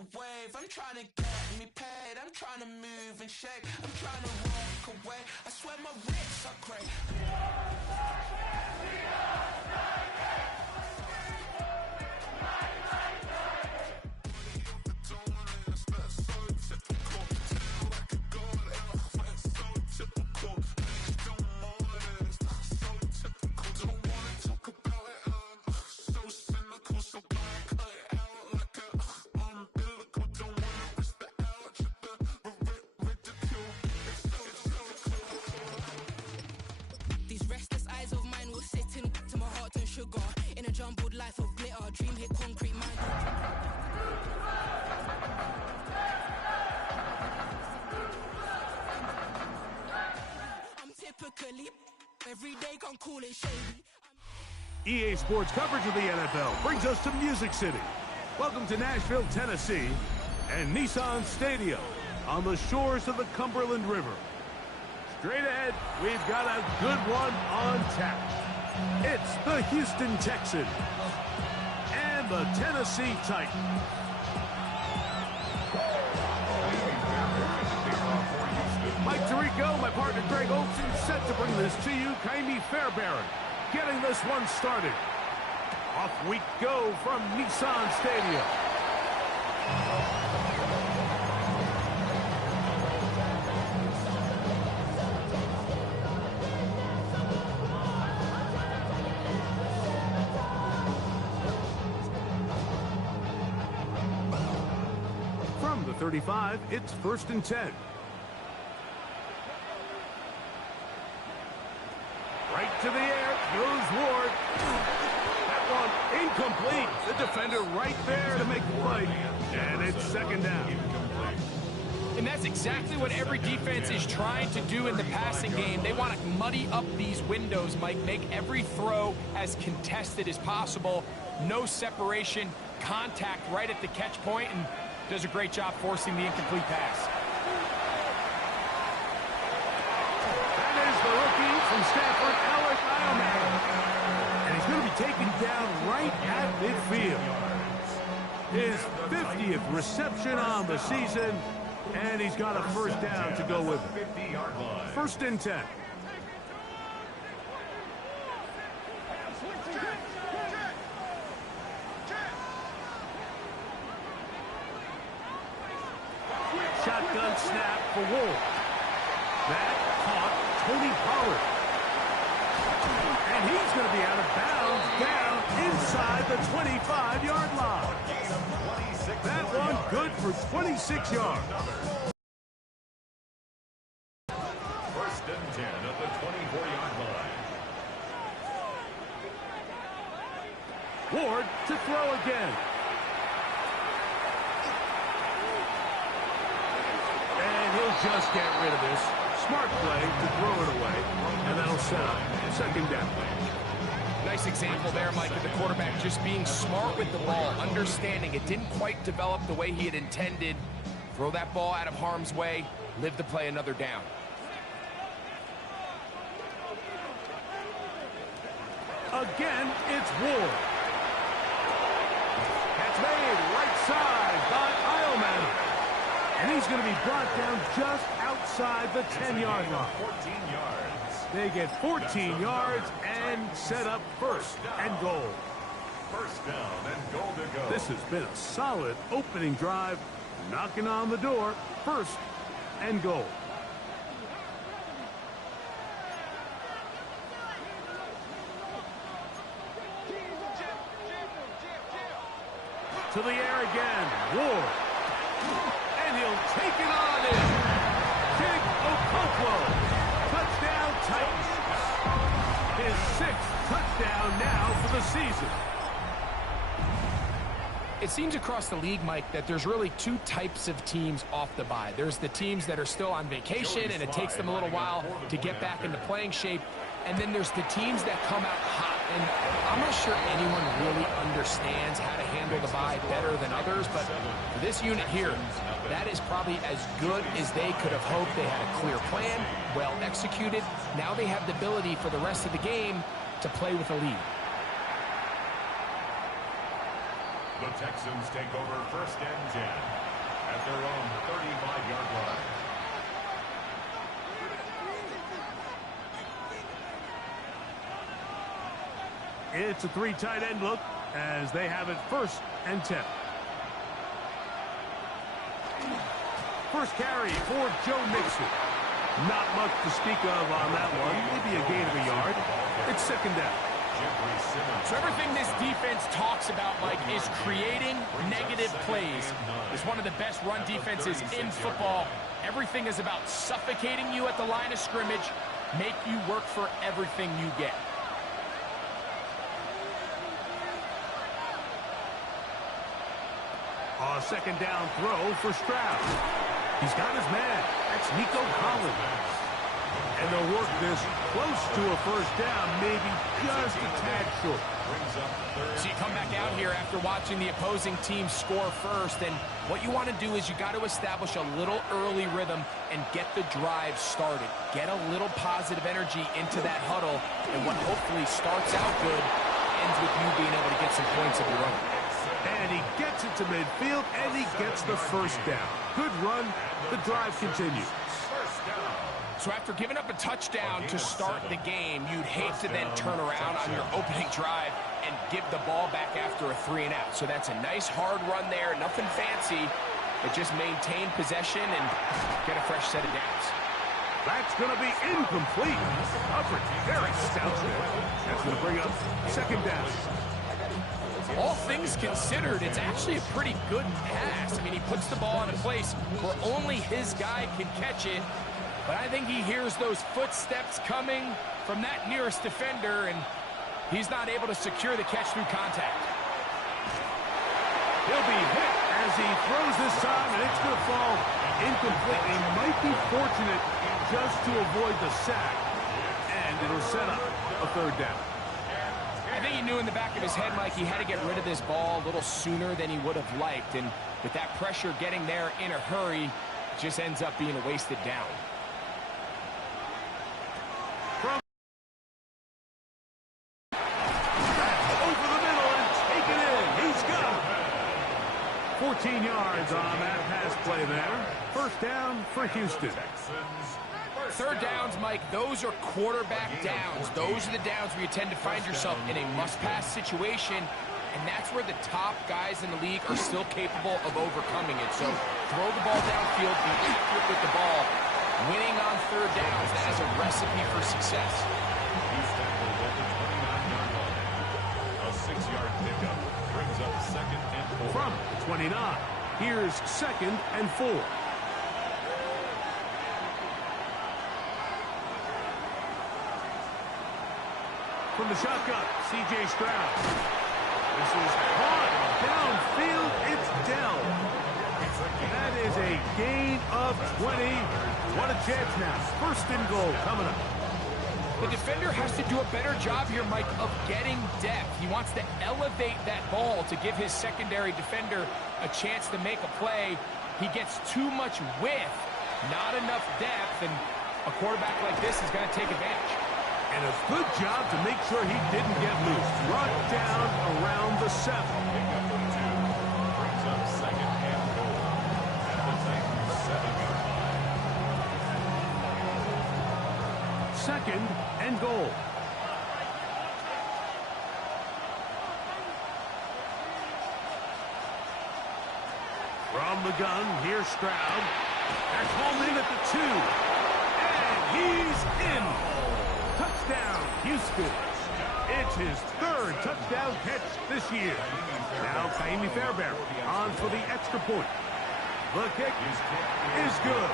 a wave. I'm trying to get me paid. I'm trying to move and shake. I'm trying to walk away. I swear my wrists are crazy. In a jumbled life of glitter, dream hit concrete mind. I'm typically every day can't call it shady. EA Sports coverage of the NFL brings us to Music City. Welcome to Nashville, Tennessee, and Nissan Stadium on the shores of the Cumberland River. Straight ahead, we've got a good one on tap. It's the Houston Texans and the Tennessee Titans. Mike Tirico, my partner Greg Olson, set to bring this to you. Kaimi Fairbairn getting this one started. Off we go from Nissan Stadium. From the 35, it's 1st and 10. Right to the air goes Ward. That one incomplete. The defender right there to make the play. And it's 2nd down. And that's exactly what every defense is trying to do in the passing game. They want to muddy up these windows, Mike, make every throw as contested as possible. No separation, contact right at the catch point, and does a great job forcing the incomplete pass. That is the rookie from Stanford, Alec Ileman. And he's going to be taken down right at midfield. His 50th reception on the season, and he's got a 1st down to go with it. 1st and 10. Shotgun snap for Wolf. That caught Tony Pollard. And he's going to be out of bounds down inside the 25-yard line. That one good for 26 yards. 1st and 10 at the 24-yard line. Ward to throw again. He'll just get rid of this. Smart play to throw it away, and that'll set up 2nd down. Nice example there, Mike, of the quarterback just being smart with the ball, understanding it didn't quite develop the way he had intended. Throw that ball out of harm's way, live to play another down. Again, it's Ward. That's made right side by Ileman. And he's going to be brought down just outside the 10-yard line. 14 yards. They get 14 yards and set up 1st and goal. 1st down and goal to go. This has been a solid opening drive. Knocking on the door. 1st and goal. To the air again. Ward. And he'll take it on in. Big Okonkwo. Touchdown Titans. His 6th touchdown now for the season. It seems across the league, Mike, that there's really 2 types of teams off the bye. There's the teams that are still on vacation, and it takes them a little while to get back into playing shape. And then there's the teams that come out hot. And I'm not sure anyone really understands how to handle the bye better than others, but for this unit here, that is probably as good as they could have hoped. They had a clear plan, well executed. Now they have the ability for the rest of the game to play with a lead. The Texans take over 1st and 10 at their own 35-yard line. It's a 3 tight end look as they have it 1st and 10. First carry for Joe Mixon. Not much to speak of on that one. Maybe a gain of a yard. It's 2nd down. So everything this defense talks about, Mike, is creating negative plays. It's one of the best run defenses in football. Everything is about suffocating you at the line of scrimmage, make you work for everything you get. A 2nd down throw for Stroud. He's got his man. That's Nico Collins. And they'll work this close to a 1st down, maybe just a tad short. So you come back out here after watching the opposing team score first, and what you want to do is you got to establish a little early rhythm and get the drive started. Get a little positive energy into that huddle, and what hopefully starts out good ends with you being able to get some points of your own. And he gets it to midfield, and he gets the 1st down. Good run. The drive continues. So after giving up a touchdown to start the game, you'd hate to then turn around on your opening drive and give the ball back after a 3-and-out. So that's a nice hard run there, nothing fancy, but just maintain possession and get a fresh set of downs. That's going to be incomplete. Coverage very stout there. That's going to bring up 2nd down. All things considered, it's actually a pretty good pass. I mean, he puts the ball in a place where only his guy can catch it. But I think he hears those footsteps coming from that nearest defender, and he's not able to secure the catch through contact. He'll be hit as he throws this time, and it's going to fall incomplete. He might be fortunate just to avoid the sack, and it'll set up a 3rd down. I think he knew in the back of his head, Mike, he had to get rid of this ball a little sooner than he would have liked, and with that pressure getting there in a hurry, it just ends up being a wasted down. Over the middle and take it in. He's got it. 14 yards on that pass play there. 1st down for Houston. 3rd downs, Mike, those are quarterback downs. Those are the downs where you tend to find yourself in a must-pass situation, and that's where the top guys in the league are still capable of overcoming it. So throw the ball downfield, be accurate with the ball. Winning on 3rd downs, that is a recipe for success. He's tackled at the 29-yard line. A 6-yard pickup brings up 2nd and 4. From the 29, here's 2nd and 4. From the shotgun, C.J. Stroud. This is caught downfield. It's Dell. That is a gain of 20. What a chance now. 1st and goal coming up. The defender has to do a better job here, Mike, of getting depth. He wants to elevate that ball to give his secondary defender a chance to make a play. He gets too much width, not enough depth, and a quarterback like this is going to take advantage. And a good job to make sure he didn't get loose. Brought down around the 7. Pickup for 2 brings up 2nd and goal at the Titans' 7-yard line. 2nd and goal. From the gun, here's Stroud. That's home in at the 2. And he's in. Touchdown, Houston. It's his 3rd touchdown catch this year. Now Kaimi Fairbairn on for the extra point. The kick is good.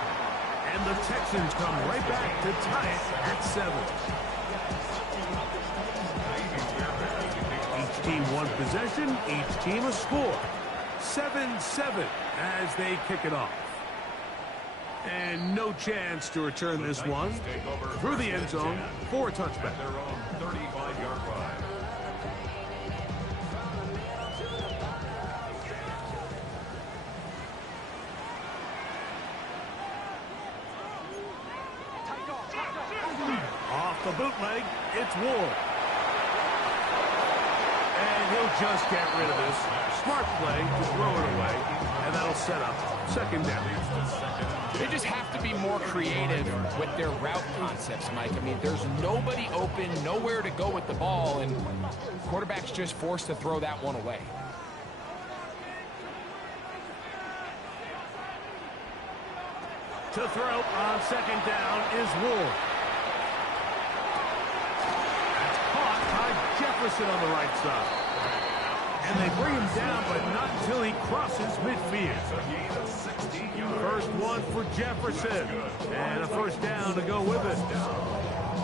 And the Texans come right back to tie it at 7. Each team one possession, each team a score. 7-7 as they kick it off. And no chance to return this one through the end zone for a touchback. Their own 35-yard line. Off the bootleg, it's Ward. And And he'll just get rid of this. Smart play to throw it away, and that'll set up second down. They just have to be more creative with their route concepts, Mike. I mean, there's nobody open, nowhere to go with the ball, and quarterback's just forced to throw that one away. To throw on second down is Ward. That's caught by Jefferson on the right side. And they bring him down, but not until he crosses midfield. First one for Jefferson. And a first down to go with it.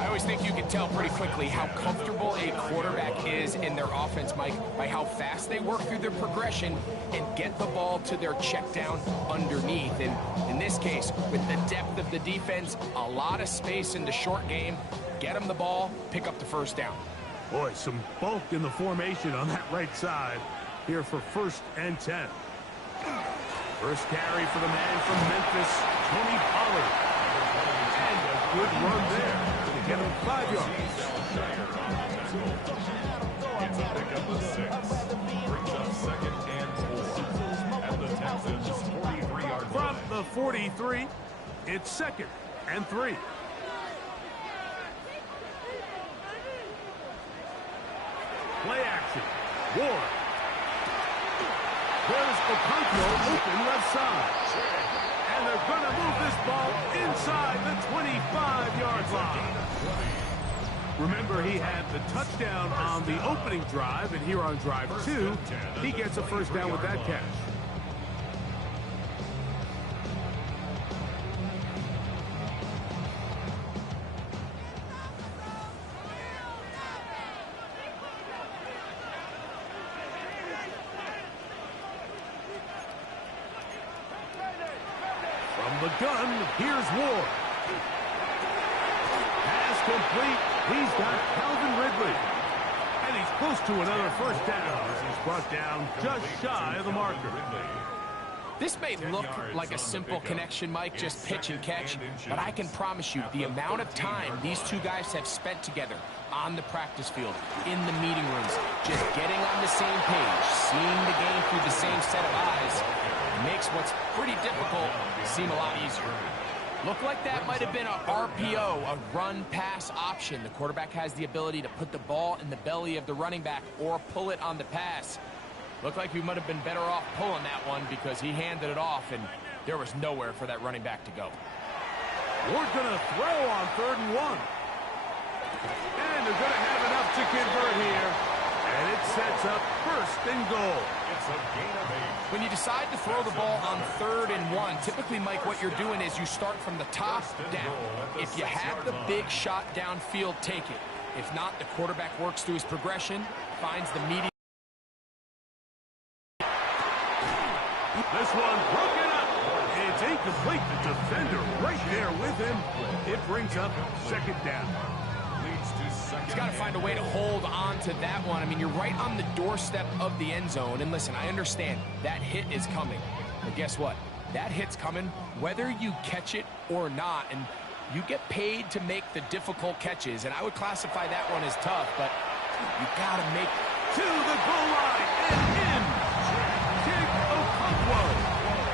I always think you can tell pretty quickly how comfortable a quarterback is in their offense, Mike, by how fast they work through their progression and get the ball to their check down underneath. And in this case, with the depth of the defense, a lot of space in the short game, get them the ball, pick up the first down. Boy, some bulk in the formation on that right side here for 1st and 10. First carry for the man from Memphis, Tony Pollard. And a good run there to get him 5 yards. It's a pickup of 6. Brings up 2nd and 4. At the Texans' 43-yard line. From the 43, it's 2nd and 3. Play action. Ward. There's Okonkwo open left side. And they're going to move this ball inside the 25-yard line. Remember, he had the touchdown on the opening drive, and here on drive 2, he gets a first down with that catch. The gun, here's Ward. Pass complete. He's got Calvin Ridley. And he's close to another first down as he's brought down just shy of the marker. This may look like a simple connection, Mike, just pitch and catch, but I can promise you the amount of time these two guys have spent together on the practice field, in the meeting rooms, just getting on the same page, seeing the game through the same set of eyes, makes what's pretty difficult seem a lot easier. Looked like that might have been a RPO, a run-pass option. The quarterback has the ability to put the ball in the belly of the running back or pull it on the pass. Looked like we might have been better off pulling that one because he handed it off, and there was nowhere for that running back to go. We're going to throw on 3rd and 1. And they're going to have enough to convert here. And it sets up 1st and goal. It's a gain of 8. When you decide to throw the ball on 3rd and 1, typically, Mike, what you're doing is you start from the top down. If you have the big shot downfield, take it. If not, the quarterback works through his progression, finds the medium. This one broken up. It's incomplete. The defender right there with him. It brings up 2nd down. He's got to find a way to hold on to that one. I mean, you're right on the doorstep of the end zone. And listen, I understand that hit is coming. But guess what? That hit's coming whether you catch it or not. And you get paid to make the difficult catches. And I would classify that one as tough, but you got to make to the goal line and in. Jig Okonkwo.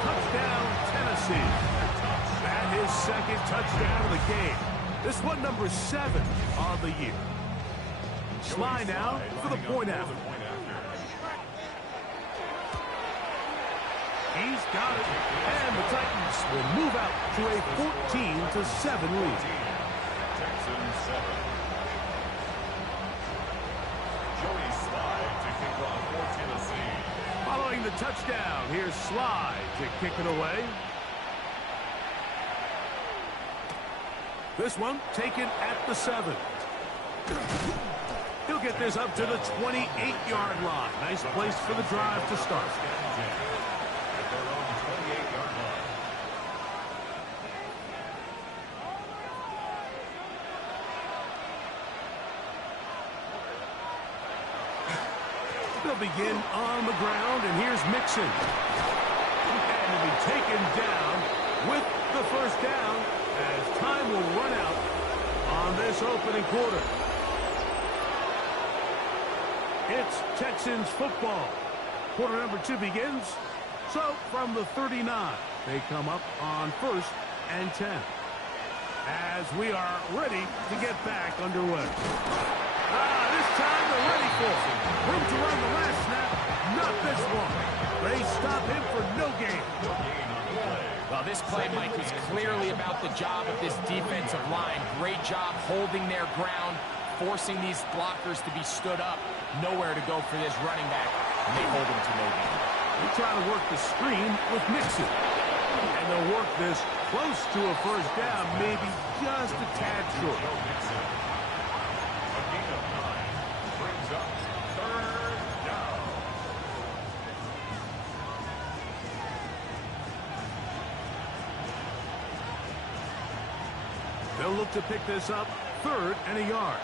Touchdown, Tennessee. That is 2nd touchdown of the game. This one number 7 on the year. Sly now for the point after. He's got it. And the Titans will move out to a 14-7 lead. Texans 7. Joey Sly to kick off for Tennessee. Following the touchdown, here's Sly to kick it away. This one taken at the 7. He'll get this up to the 28-yard line. Nice place for the drive to start. At their own 28-yard line. They'll begin on the ground, and here's Mixon. And to be taken down with the first down as time will run out on this opening quarter. It's Texans football. Quarter number 2 begins. So from the 39, they come up on 1st and 10. As we are ready to get back underway. This time they're ready for it. Room to run the last snap. Not this one. They stop him for no gain. Well, this play, Mike, is clearly about the job of this defensive line. Great job holding their ground, forcing these blockers to be stood up. Nowhere to go for this running back, and they hold him to no gain. They try to work the screen with Mixon. And they'll work this close to a first down, maybe just a tad short. A gain of 9 brings up 3rd down. They'll look to pick this up 3rd and a yard.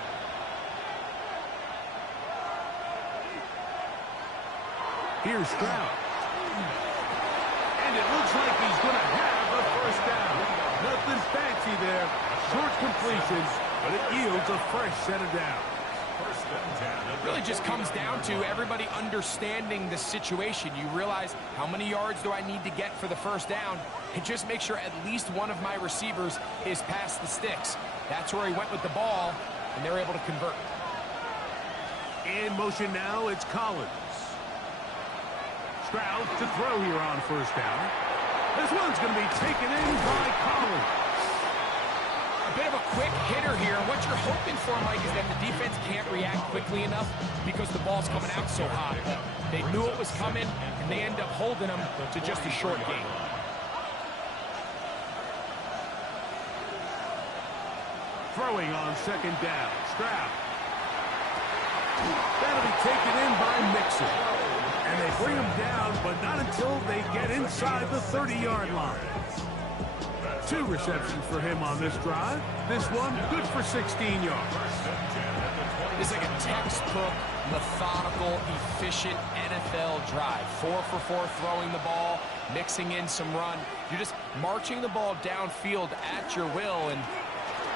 Here's Stroud. And it looks like he's going to have a first down. Nothing fancy there. Short completion, but it yields a fresh set of downs. It really just comes down to everybody understanding the situation. You realize how many yards do I need to get for the first down, and just make sure at least one of my receivers is past the sticks. That's where he went with the ball, and they're able to convert. In motion now, it's Collins. Stroud to throw here on first down. This one's going to be taken in by Collins. A bit of a quick hitter here. What you're hoping for, Mike, is that the defense can't react quickly enough because the ball's coming out so high. They knew it was coming, and they end up holding them to just a short gain. Throwing on second down. Stroud. That'll be taken in by Mixon. And they bring him down, but not until they get inside the 30-yard line. 2 receptions for him on this drive. This one good for 16 yards. It's like a textbook, methodical, efficient NFL drive. 4 for 4 throwing the ball, mixing in some run. You're just marching the ball downfield at your will, and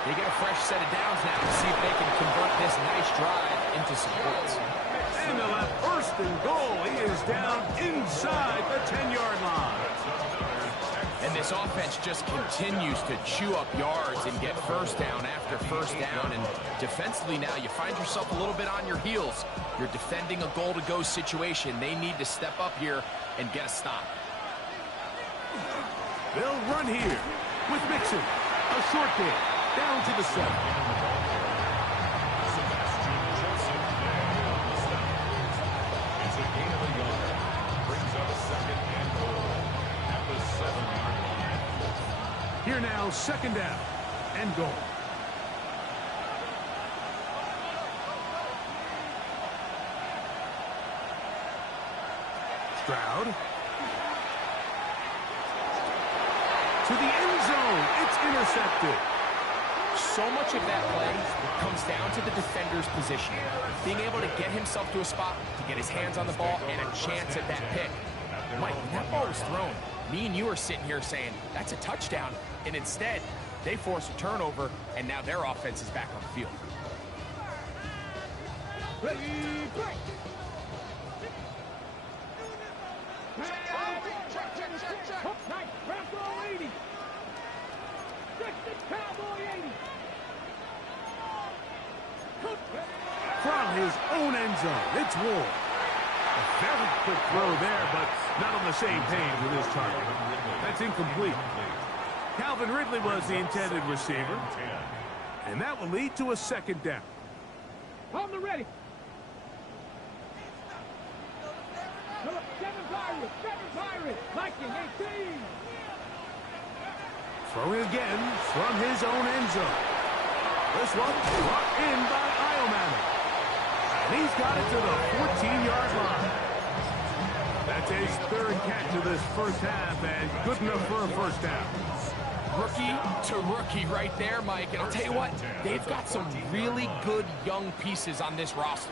they get a fresh set of downs now to see if they can convert this nice drive into some points. And they'll have 1st and goal. He is down inside the 10-yard line. And this offense just continues to chew up yards and get first down after first down. And defensively now, you find yourself a little bit on your heels. You're defending a goal-to-go situation. They need to step up here and get a stop. They'll run here with Mixon. A short kick down to the 7. Here now, 2nd down and goal. Stroud. To the end zone. It's intercepted. So much of that play comes down to the defender's position. Being able to get himself to a spot, to get his hands on the ball, and a chance at that pick. Mike, when that ball was thrown, me and you are sitting here saying, that's a touchdown. And instead, they force a turnover, and now their offense is back on the field. Ready, break. From his own end zone, it's Ward. A very quick throw there, but not on the same page with his target. That's incomplete. Calvin Ridley was the intended receiver. And that will lead to a 2nd down. On the ready. 7 Pirates, Viking 18. Throwing again from his own end zone. This one brought in by Iomanni. And he's got it to the 14-yard line. That's his 3rd catch of this first half, and good enough for a first down. Rookie to rookie right there, Mike. And I'll tell you what, they've got some really good young pieces on this roster.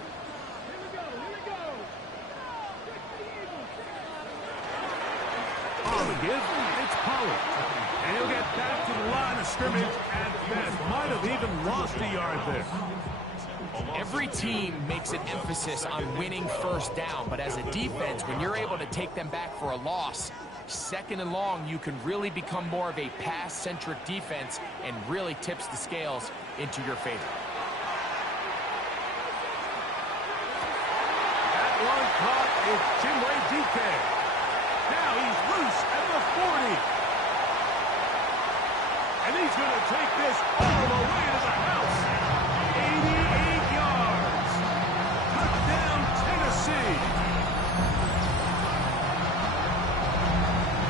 On the give, it's Pollard. And he'll get back to the line of scrimmage at best. Might have even lost a yard there. Every team makes an emphasis on winning first down, but as a defense, when you're able to take them back for a loss, second and long, you can really become more of a pass-centric defense and really tips the scales into your favor. That one caught is Chinway DK. Now he's loose at the 40. And he's going to take this all the way to the house. 88 yards. Touchdown, Tennessee.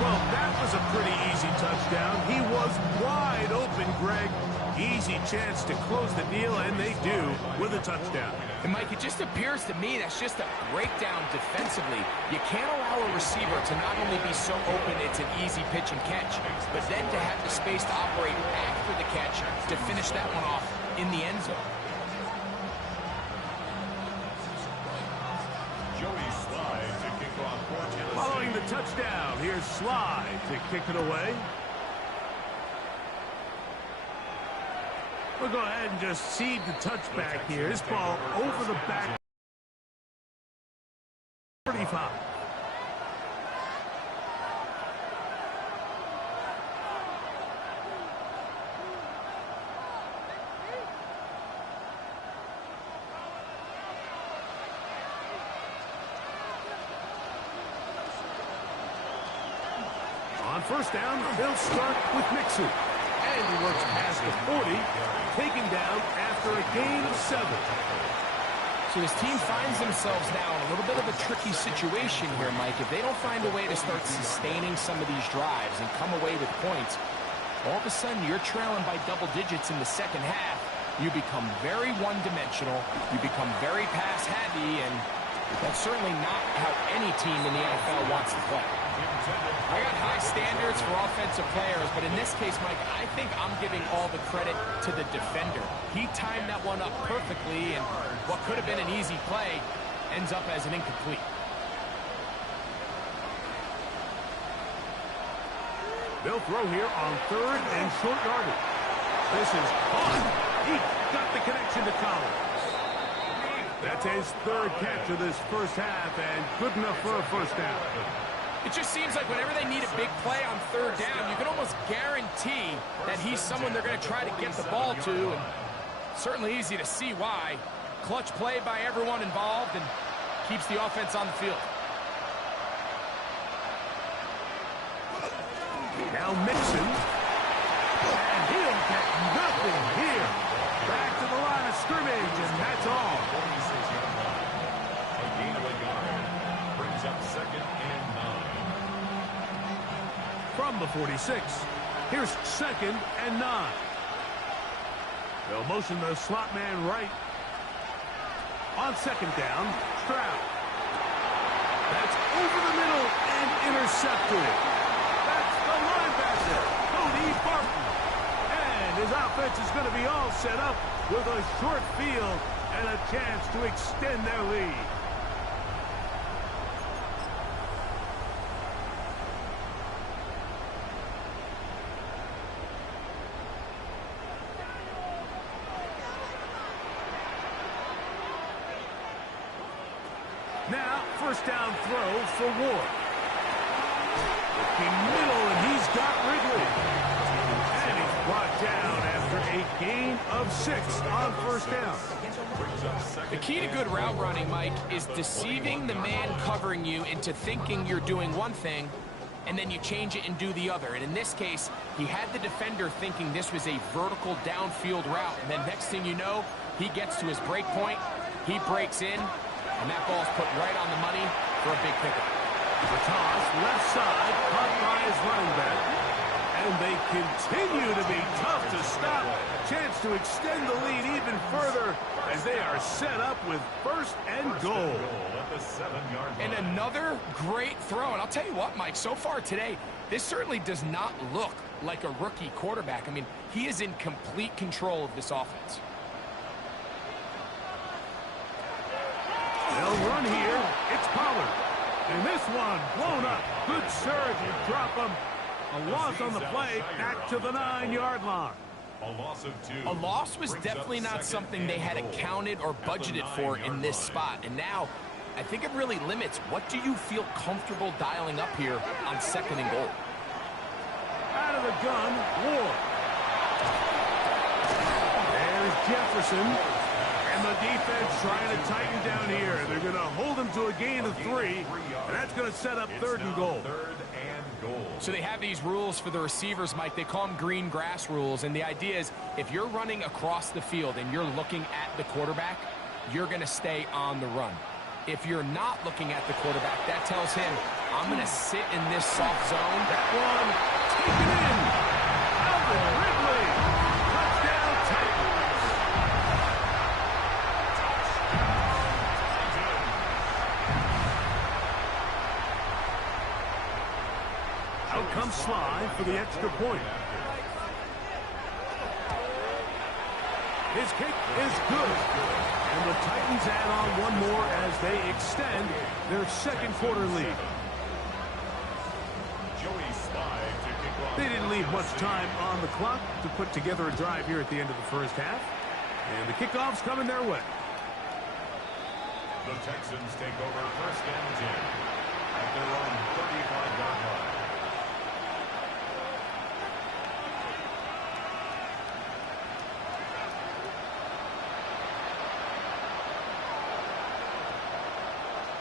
Well, that was a pretty easy touchdown. He was wide open, Greg. Easy chance to close the deal, and they do with a touchdown. And, Mike, it just appears to me that's just a breakdown defensively. You can't allow a receiver to not only be so open it's an easy pitch and catch, but then to have the space to operate after the catch to finish that one off in the end zone. Joey Slide to kick off for Tennessee. Following the touchdown, here's Slide to kick it away. We'll go ahead and just cede the touchback here. This ball over the back. 35. On first down, they'll start with Mixon. And he works past the 40, taken down after a gain of 7. So his team finds themselves now in a little bit of a tricky situation here, Mike. If they don't find a way to start sustaining some of these drives and come away with points, all of a sudden you're trailing by double digits in the second half. You become very one-dimensional. You become very pass-heavy, and that's certainly not how any team in the NFL wants to play. I got high standards for offensive players, but in this case, Mike, I think I'm giving all the credit to the defender. He timed that one up perfectly, and what could have been an easy play ends up as an incomplete. They'll throw here on third and short yardage. This is caught. He got the connection to Collins. That's his third catch of this first half, and good enough for a first down. It just seems like whenever they need a big play on third down, you can almost guarantee that he's someone they're going to try to get the ball to. And certainly easy to see why. Clutch play by everyone involved and keeps the offense on the field. Now Mixon. And he'll get nothing here. Back to the line of scrimmage, and that's all. 46-yard line. A gain of a yard. Brings up second and 9. From the 46, here's second and 9. They'll motion the slot man right. On second down, Stroud. That's over the middle and intercepted. That's the linebacker, Cody Barton. And his offense is going to be all set up with a short field and a chance to extend their lead. Now, first down throw for Ward. Looking middle, and he's got Ridley. And he's brought down after a gain of 6 on first down. The key to good route running, Mike, is deceiving the man covering you into thinking you're doing one thing, and then you change it and do the other. And in this case, he had the defender thinking this was a vertical downfield route. And then next thing you know, he gets to his break point, he breaks in, and that ball's put right on the money for a big pickup. The toss, left side, caught by his running back. And they continue to be tough to stop. Chance to extend the lead even further as they are set up with first and goal. And another great throw. And I'll tell you what, Mike, so far today, this certainly does not look like a rookie quarterback. I mean, he is in complete control of this offense. They'll run here. It's Pollard. And this one blown up. Good surge and drop him. A loss on the play back to the 9-yard line. A loss of 2. A loss was definitely not something they had accounted or budgeted for in this spot. And now, I think it really limits. What do you feel comfortable dialing up here on 2nd and goal? Out of the gun, Ward. There's Jefferson. And the defense trying to tighten down here. They're going to hold him to a gain of 3. And that's going to set up 3rd and goal. 3rd and goal. So they have these rules for the receivers, Mike. They call them green grass rules. And the idea is if you're running across the field and you're looking at the quarterback, you're going to stay on the run. If you're not looking at the quarterback, that tells him, I'm going to sit in this soft zone. That one taken in. Alvin Ridley. Touchdown Titans. Out comes Sly for the extra point. His kick is good. And the Titans add on one more as they extend their 2nd quarter lead. They didn't leave much time on the clock to put together a drive here at the end of the 1st half. And the kickoff's coming their way. The Texans take over 1st and 10 at their own 35-yard line.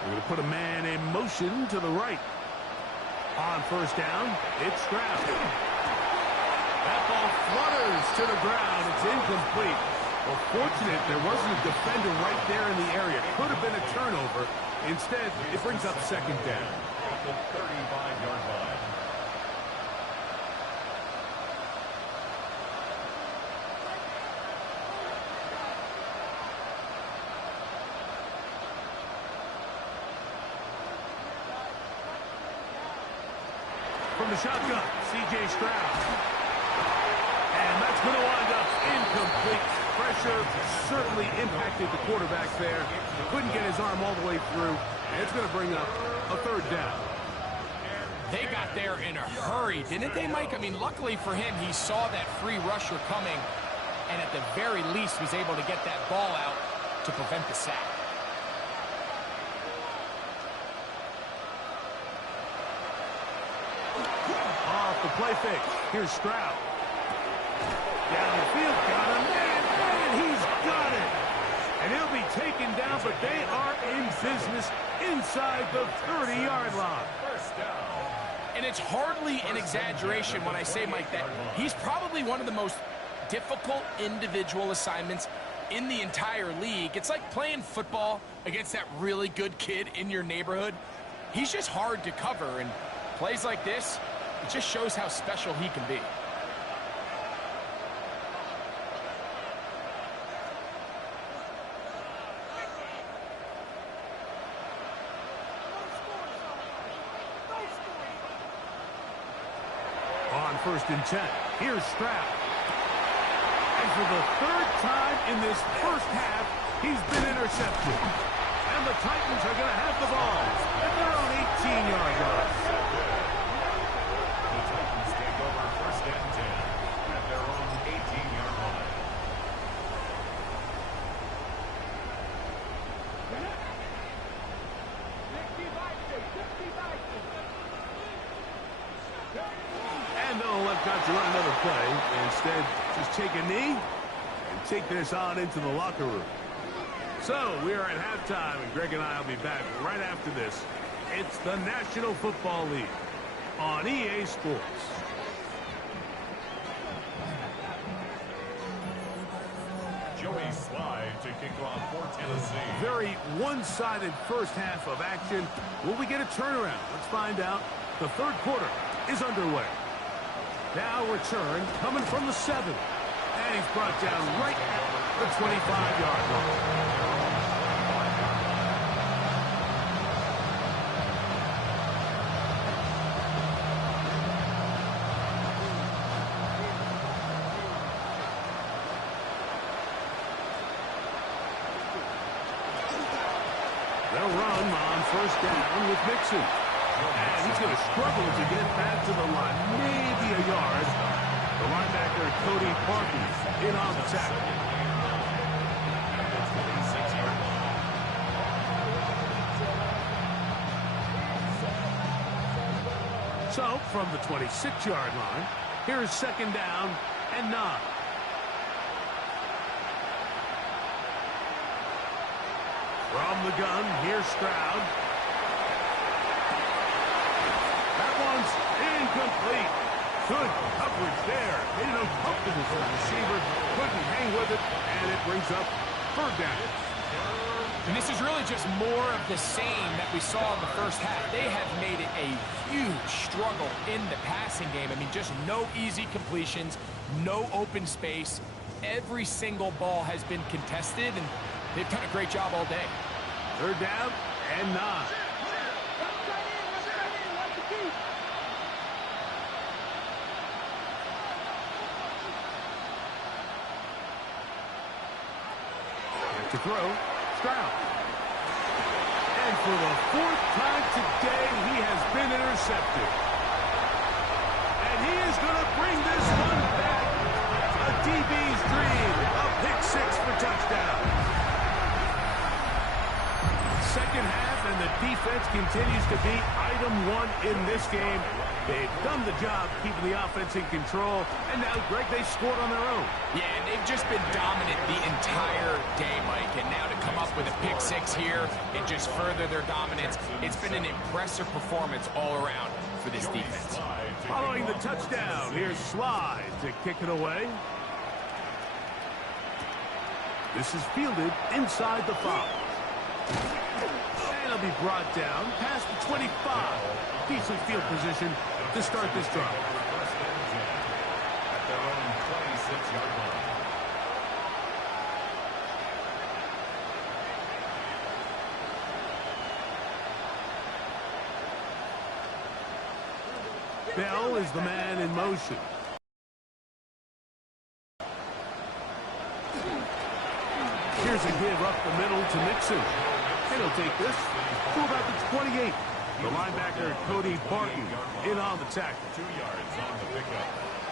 We're going to put a man in motion to the right. On 1st down, it's Stroud. That ball flutters to the ground. It's incomplete. Well, fortunate there wasn't a defender right there in the area. Could have been a turnover. Instead, it brings up 2nd down. At the 35-yard line. From the shotgun, C.J. Stroud. And that's going to wind up incomplete. Pressure certainly impacted the quarterback there. Couldn't get his arm all the way through. And it's going to bring up a 3rd down. They got there in a hurry, didn't they, Mike? I mean, luckily for him, he saw that free rusher coming, and at the very least was able to get that ball out to prevent the sack. Off the play fake. Here's Stroud. Down the field, got him, and he's got it. And he'll be taken down, but they are in business inside the 30-yard line. 1st down. And it's hardly an exaggeration when I say, Mike, that he's probably one of the most difficult individual assignments in the entire league. It's like playing football against that really good kid in your neighborhood. He's just hard to cover, and plays like this, it just shows how special he can be. On 1st and 10, here's Stroud. And for the 3rd time in this 1st half, he's been intercepted. And the Titans are going to have the ball at their own 18-yard line. The Titans take over 1st and 10 at their own 18-yard line. And they'll elect not to run another play. Instead, just take a knee and take this on into the locker room. So, we are at halftime, and Greg and I will be back right after this. It's the National Football League on EA Sports. Joey Slye to kick off for Tennessee. Very one-sided 1st half of action. Will we get a turnaround? Let's find out. The 3rd quarter is underway. Now return coming from the 7. And he's brought down right at the 25-yard line. They'll run on 1st down with Mixon. And he's going to struggle to get back to the line. Maybe a yard. The linebacker Cody Parkey in on the tackle. So, from the 26-yard line, here's second down and 9. From the gun, here's Stroud. That one's incomplete. Good coverage there. Made it uncomfortable for the receiver. Couldn't hang with it, and it brings up third down. And this is really just more of the same that we saw in the first half. They have made it a huge struggle in the passing game. I mean, just no easy completions, no open space. Every single ball has been contested, and they've done a great job all day. Third down and 9. To throw, Stroud. And for the 4th time today, he has been intercepted. And he is going to bring this one back. A DB's dream. A pick 6 for touchdown. Second half, and the defense continues to be item 1 in this game. They've done the job keeping the offense in control, and now, Greg, they scored on their own. Yeah, they've just been dominant the entire day, Mike, and now to come up with a pick 6 here and just further their dominance, it's been an impressive performance all around for this defense. Following the touchdown, here's Slide to kick it away. This is fielded inside the 5. And it'll be brought down past the 25. Decent field position to start this drive. At their own 26-yard line. Bell is the man in motion. Here's a give up the middle to Mixon. And he'll take this to about the 28. The linebacker, Cody Parkey, in on the tackle. 2 yards on the pickup.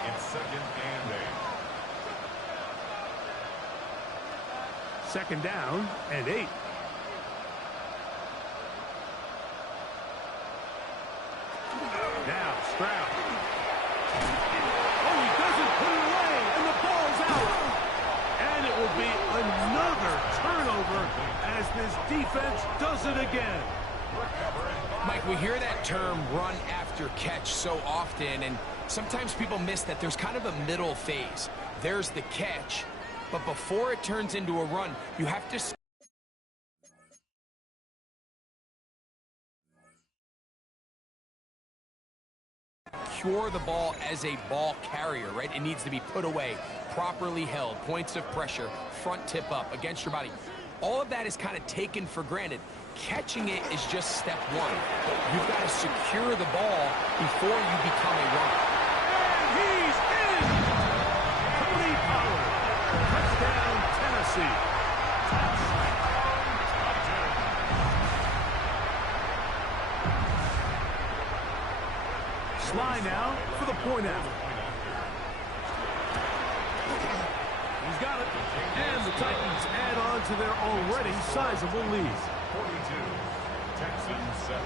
It's 2nd and 8. Second down and 8. Now Stroud. Oh, he doesn't put it away, and the ball's out. And it will be another turnover as this defense does it again. Mike, we hear that term run after catch so often, and sometimes people miss that there's kind of a middle phase. There's the catch, but before it turns into a run, you have to secure the ball as a ball carrier, right? It needs to be put away, properly held, points of pressure, front tip up against your body. All of that is kind of taken for granted. Catching it is just step 1. You've got to secure the ball before you become a runner. And he's in! Cody Pollard. Touchdown, Tennessee. Sly now for the point out. He's got it. And the Titans add on to their already sizable lead. 42, Texans 7.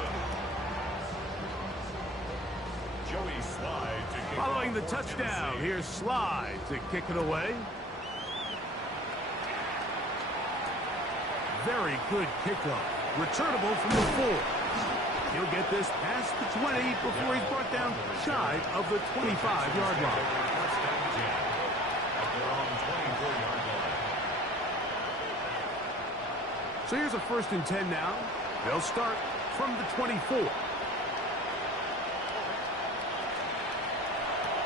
Joey Slide to kick Following the off for touchdown, Tennessee. here's Slide to kick it away. Very good kickoff. Returnable from the 4. He'll get this past the 20 before he's brought down shy of the 25-yard line. First down 10 at their own 24-yard line. So here's a 1st and 10 now. They'll start from the 24.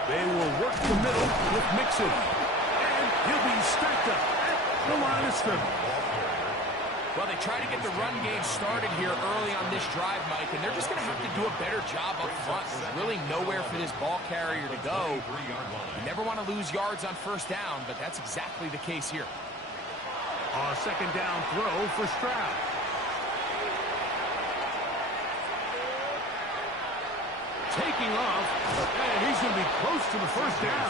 They will work the middle with Mixon. And he'll be stacked up at the line of scrimmage. Well, they try to get the run game started here early on this drive, Mike, and they're just going to have to do a better job up front. There's really nowhere for this ball carrier to go. You never want to lose yards on 1st down, but that's exactly the case here. A 2nd down throw for Stroud. taking off, and he's going to be close to the first down.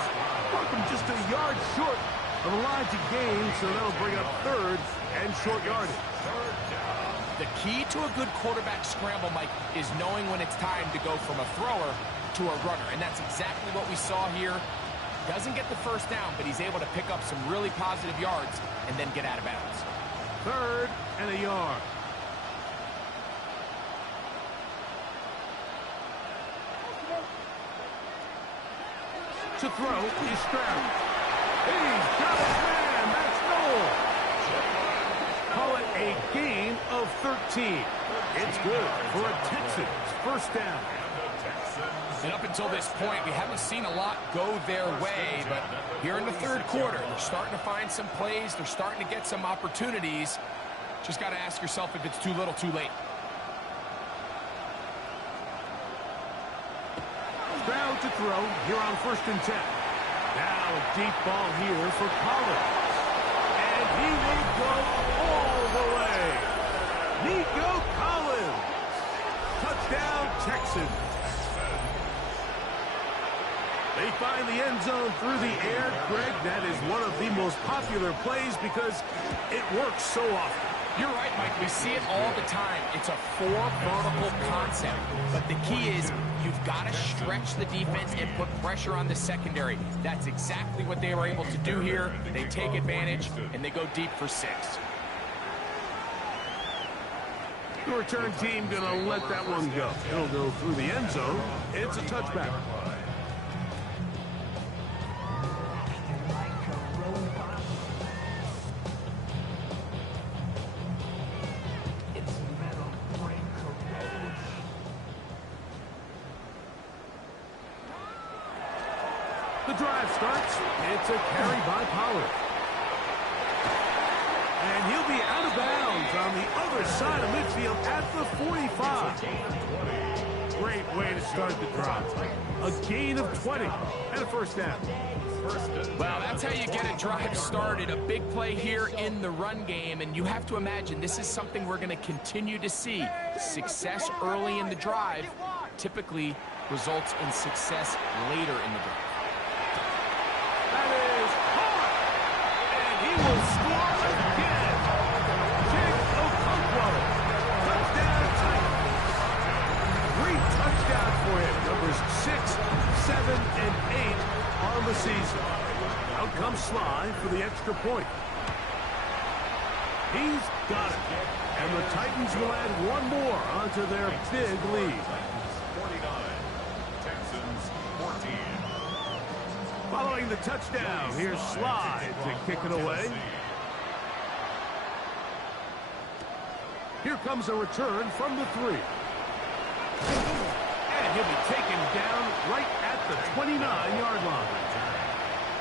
Brought them just a yard short of the line to gain, so that'll bring up third and short yardage. The key to a good quarterback scramble, Mike, is knowing when it's time to go from a thrower to a runner, and that's exactly what we saw here. Doesn't get the first down, but he's able to pick up some really positive yards and then get out of bounds. Third and a yard. To throw is Stroud. He's got his man. That's Noel. Call it a gain of 13. It's good for a Texans first down. And up until this point, we haven't seen a lot go their way, but here in the third quarter, they're starting to find some plays. They're starting to get some opportunities. Just got to ask yourself if it's too little, too late. Stroud to throw here on 1st and 10. Now a deep ball here for Collins. And he will go all the way. Nico Collins. Touchdown, Texans. They find the end zone through the air. Greg, that is one of the most popular plays because it works so often. You're right, Mike. We see it all the time. It's a four-vertical concept. But the key is you've got to stretch the defense and put pressure on the secondary. That's exactly what they were able to do here. They take advantage, and they go deep for 6. The return team going to let that one go. It'll go through the end zone. It's a touchback. The drive starts. It's a carry by Pollard. And he'll be out of bounds on the other side of midfield at the 45. Great way to start the drive. A gain of 20 and a first down. Well, that's how you get a drive started. A big play here in the run game, and you have to imagine this is something we're going to continue to see. Success early in the drive typically results in success later in the drive. That is hard. And he will score again. Jake Okonkwo. Touchdown Titans. 3 touchdowns for him. Numbers 6, 7, and 8 on the season. Out comes Sly for the extra point. He's got it. And the Titans will add one more onto their big lead. 49. Texans 14. Following the touchdown, here's Sly to kick it away. Here comes a return from the 3. And he'll be taken down right at the 29-yard line.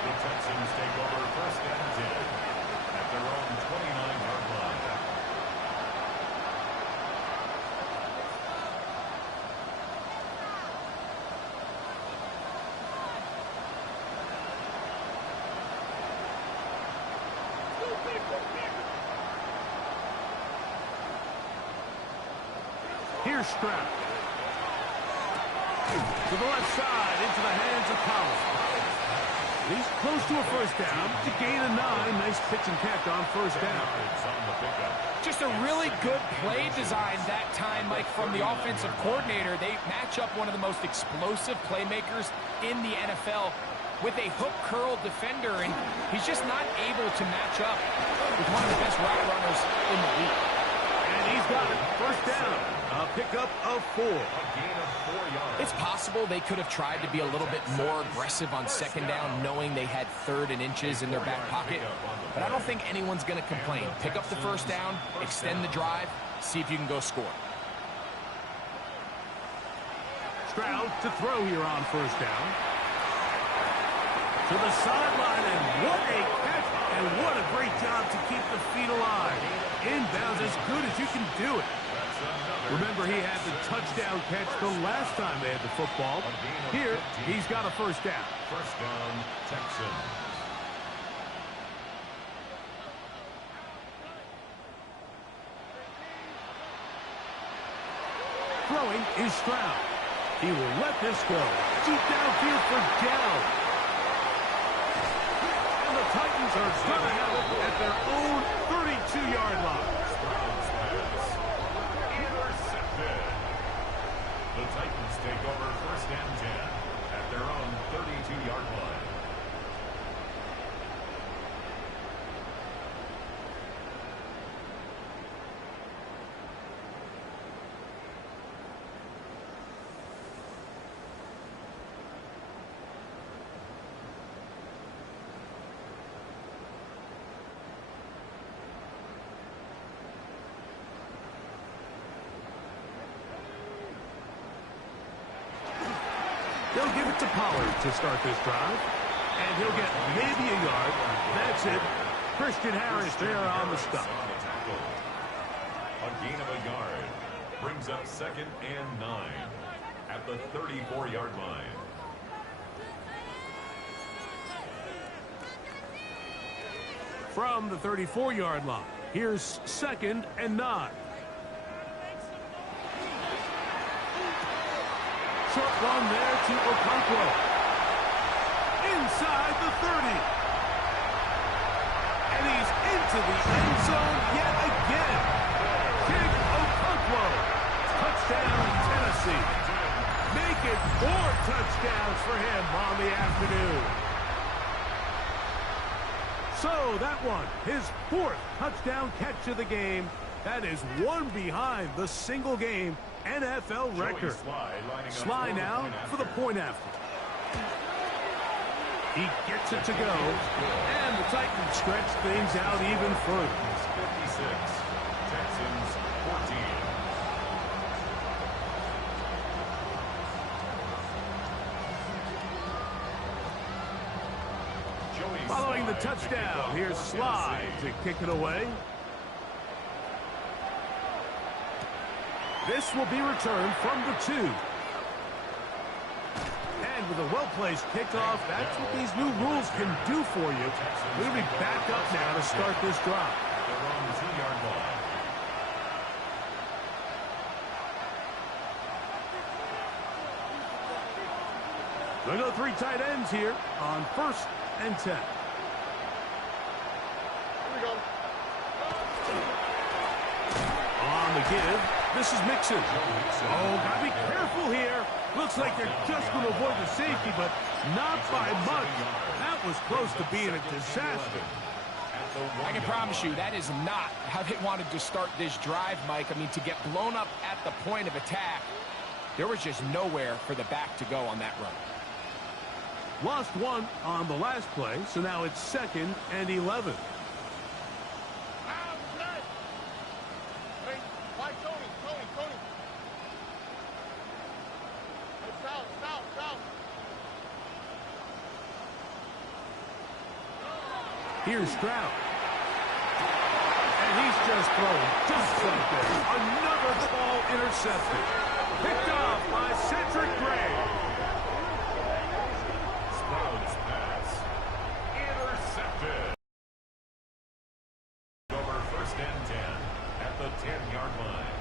The Texans take over 1st and 10 at their own 29-yard line. Here's Stroud. To the left side, into the hands of Collins. He's close to a first down. To gain a 9. Nice pitch and catch on first down. Just a really good play design that time, Mike, from the offensive coordinator. They match up one of the most explosive playmakers in the NFL with a hook curl defender, and he's just not able to match up with one of the best route runners in the league. And he's got it. First down. A pickup of 4. A gain of 4 yards. It's possible they could have tried to be a little bit more aggressive on second down, knowing they had 3rd and inches in their back pocket. But I don't think anyone's going to complain. Pick up the first down, extend the drive, see if you can go score. Stroud to throw here on first down. To the sideline, and what a catch, and what a great job to keep the feet alive. Inbounds as good as you can do it. Remember, he had the touchdown catch the last time they had the football. Here, he's got a first down. First down, Texans. Throwing is Stroud. He will let this go. Deep downfield for Dell. And the Titans are going to have it at their own 32-yard line. Intercepted. The Titans take over first and 10 at their own 32-yard line. They'll give it to Pollard to start this drive. And he'll get maybe a yard. That's it. Christian Harris there on the stop. A gain of a yard brings up second and 9 at the 34-yard line. From the 34-yard line, here's second and 9. Short run there to Okonkwo. Inside the 30. And he's into the end zone yet again. Big Okonkwo. Touchdown, Tennessee. Make it 4 touchdowns for him on the afternoon. So that one, his 4th touchdown catch of the game. That is one behind the single-game NFL record. Sly now for the point after. He gets it to go. And the Titans stretch things out even further. 56. Texans 14. Following the touchdown, here's Sly to kick it away. This will be returned from the 2. And with a well-placed kickoff, that's what these new rules can do for you. We'll be back up now to start this drive. They go 3 tight ends here on first and 10. Here we go. On the give, this is Mixon. Oh, gotta be careful here. Looks like they're just going to avoid the safety, but not by much. That was close to being a disaster. I can promise you that is not how they wanted to start this drive, Mike. I mean, to get blown up at the point of attack, there was just nowhere for the back to go on that run. Lost 1 on the last play, so now it's 2nd and 11. Here's Stroud. And he's just thrown just like that. Another ball intercepted. Picked off by Cedric Gray. Sprout's pass. Intercepted. Over first and 10 at the 10-yard line.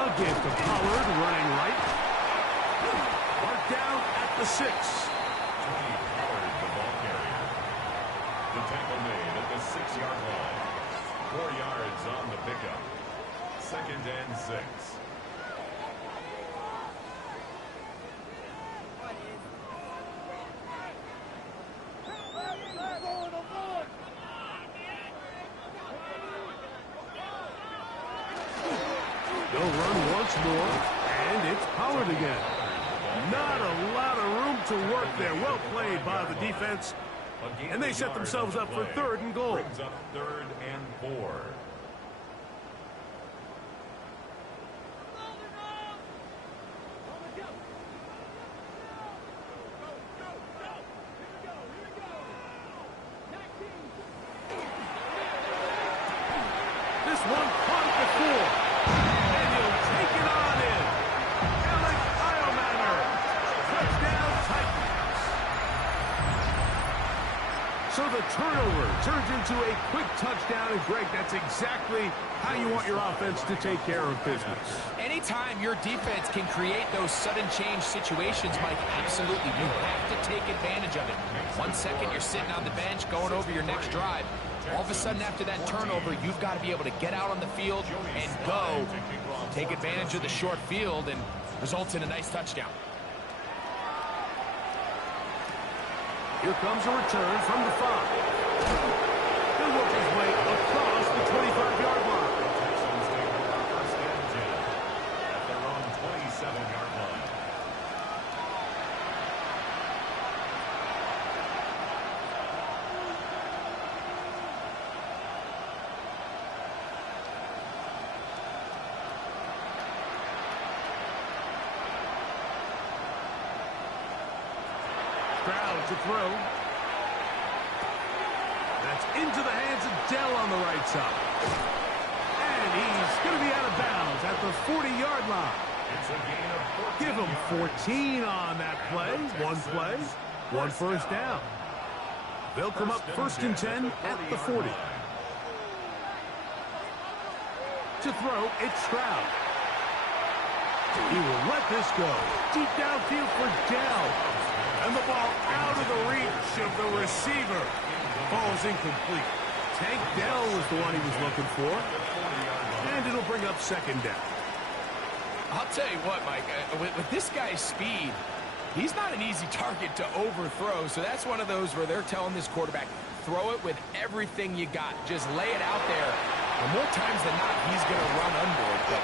A give to Pollard, running right. Mark down at the 6. Pollard, the ball carrier. The tackle made at the 6-yard line. 4 yards on the pickup. 2nd and 6. They'll run once more, and it's Pollard again. Not a lot of room to work there. Well played by the defense. And they set themselves up for 3rd and goal. Brings up 3rd and 4. This one caught it before. And he'll take it on in. Alex Iomanner. Touchdown Titans. So the the turnover turns into a quick touchdown. And, Greg, that's exactly how you want your offense to take care of business. Anytime your defense can create those sudden change situations, Mike, absolutely, you have to take advantage of it. 1 second, you're sitting on the bench going over your next drive. All of a sudden, after that turnover, you've got to be able to get out on the field and go. Take advantage of the short field and results in a nice touchdown. Here comes a return from the 5. He'll work his way across the 25-yard line. Texans take over first and 10 at their own 27-yard line. Stroud to throw. That's into the hands of Dell on the right side. And he's going to be out of bounds at the 40-yard line. It's a gain of 14 Give him yards. 14 on that play. One play, one first down. They'll come up first and 10 at the 40. To throw, it's Stroud. He will let this go. Deep downfield for Dell. And the ball out of the reach of the receiver. Ball's incomplete. Tank Dell was the one he was looking for. And it'll bring up second down. I'll tell you what, Mike, with this guy's speed, he's not an easy target to overthrow. So that's one of those where they're telling this quarterback, throw it with everything you got. Just lay it out there. And more times than not, he's going to run under it. But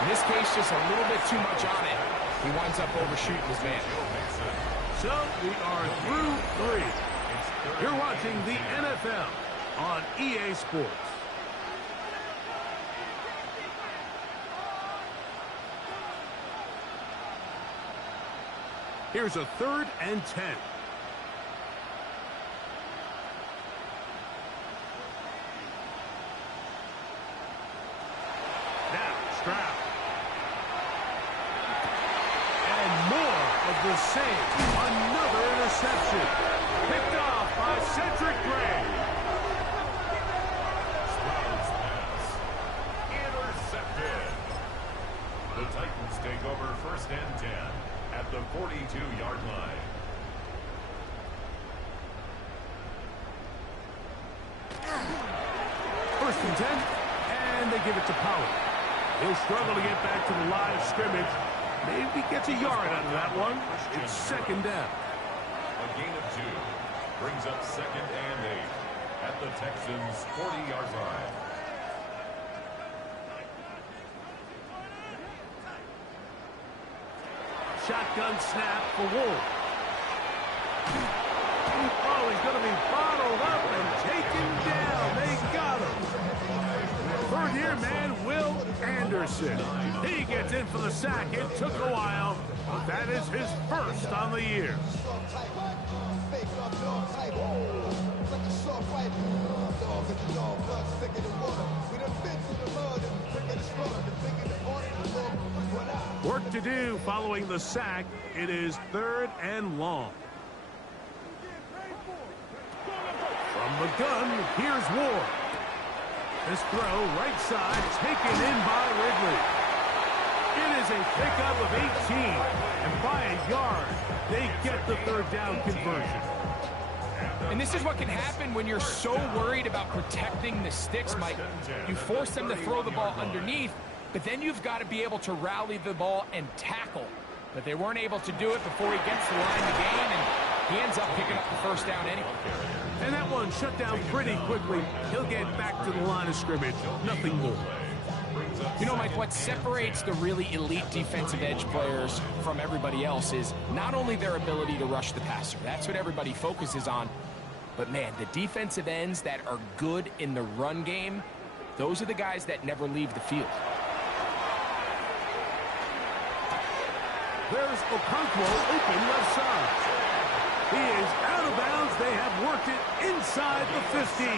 in this case, just a little bit too much on it. He winds up overshooting his man. So we are through 3. You're watching the NFL on EA Sports. Here's a 3rd and 10. Now, Stroud. And more of the same. Another interception. Picked off by Cedric Gray. Stroud's pass. Intercepted. The Titans take over first and 10 at the 42-yard line. First and 10, and they give it to Pollard. He'll struggle to get back to the line of scrimmage. Maybe gets a yard out of that one. It's second down. A gain of 2 brings up second and 8 at the Texans' 40-yard line. Shotgun snap for Wolf. Oh, he's going to be bottled up and taken down. They got him. Third-year man, Will Anderson. He gets in for the sack. It took a while, but that is his first on the year. Work to do following the sack. It is 3rd and long. From the gun, here's Ward. This throw, right side, taken in by Ridley. It is a pickup of 18, and by a yard, they get the 3rd down conversion. And this is what can happen when you're so worried about protecting the sticks, Mike. You force them to throw the ball underneath, but then you've got to be able to rally the ball and tackle. But they weren't able to do it before he gets the line to gain, and he ends up picking up the first down anyway. And that one shut down pretty quickly. He'll get back to the line of scrimmage. Nothing more. You know, Mike, what separates the really elite defensive edge players from everybody else is not only their ability to rush the passer. That's what everybody focuses on. But, man, the defensive ends that are good in the run game, those are the guys that never leave the field. There's Okonkwo open left side. He is out of bounds. They have worked it inside the 15.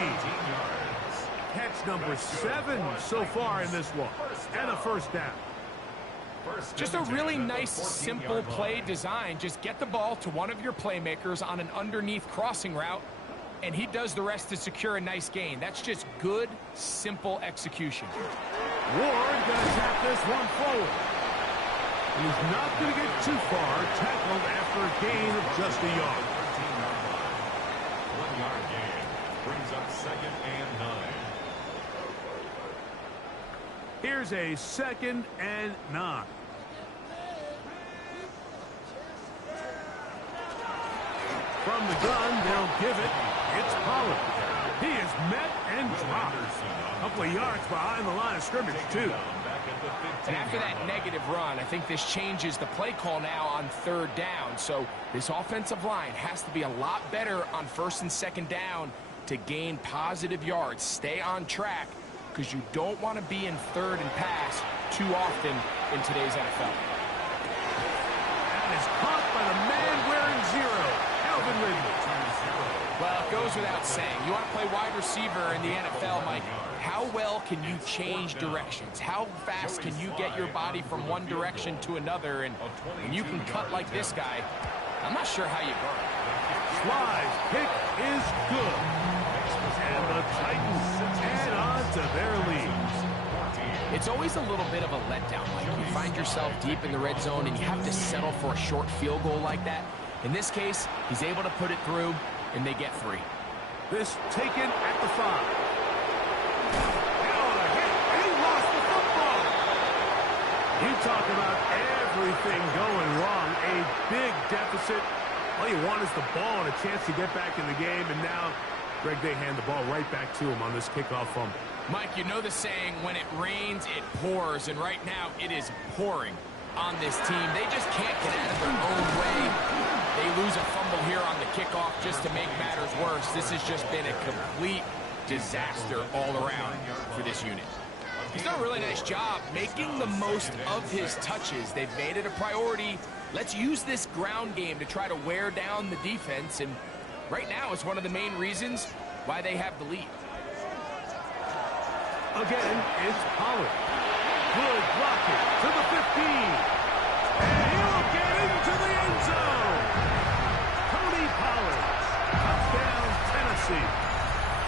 Catch number 7 so far in this one. And a first down. Just a really nice, simple play design. Just get the ball to one of your playmakers on an underneath crossing route, and he does the rest to secure a nice gain. That's just good, simple execution. Ward going to tap this one forward. And he's not going to get too far, tackled after a gain of just a yard. 1-yard gain brings up 2nd and 9. Here's a 2nd and 9. From the gun, they'll give it. It's Pollard. He is met and dropped. A couple of yards behind the line of scrimmage, too. And after that negative run, I think this changes the play call now on 3rd down. So this offensive line has to be a lot better on 1st and 2nd down to gain positive yards. Stay on track, because you don't want to be in 3rd and pass too often in today's NFL. That is caught by the man wearing 0. Well, it goes without saying. You want to play wide receiver in the NFL, Mike. How well can you change directions? How fast can you get your body from one direction to another? And when you can cut like this guy, I'm not sure how you guard. Sly's pick is good. And the Titans add on to their lead. It's always a little bit of a letdown, Mike. You find yourself deep in the red zone and you have to settle for a short field goal like that. In this case, he's able to put it through, and they get 3. This taken at the 5. And he lost the football. You talk about everything going wrong. A big deficit. All you want is the ball and a chance to get back in the game, and now, Greg, they hand the ball right back to him on this kickoff fumble. Mike, you know the saying, when it rains, it pours, and right now it is pouring on this team. They just can't get out of their own way. They lose a fumble here on the kickoff just to make matters worse. This has just been a complete disaster all around for this unit. He's done a really nice job making the most of his touches. They've made it a priority. Let's use this ground game to try to wear down the defense, and right now it's one of the main reasons why they have the lead. Again, it's Pollard. Good blocking to the 15. And he'll get into the end zone. Tony Pollard. Touchdown, Tennessee.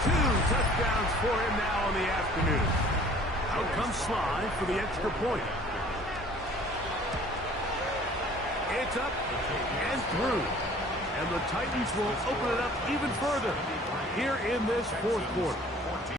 2 touchdowns for him now in the afternoon. Out comes Sly for the extra point. It's up and through. And the Titans will open it up even further here in this 4th quarter.